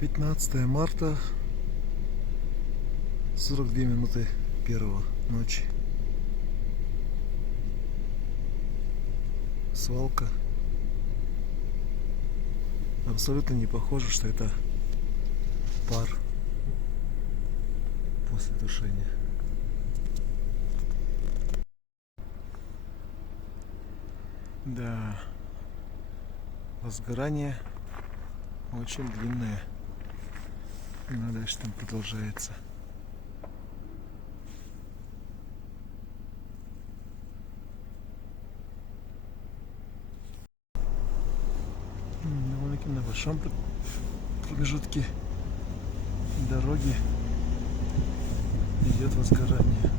15 марта, 42 минуты первого ночи. Свалка. Абсолютно не похоже, что это пар после тушения. Да, возгорание очень длинное. И дальше там продолжается. Довольно-таки на большом промежутке дороги идет возгорание.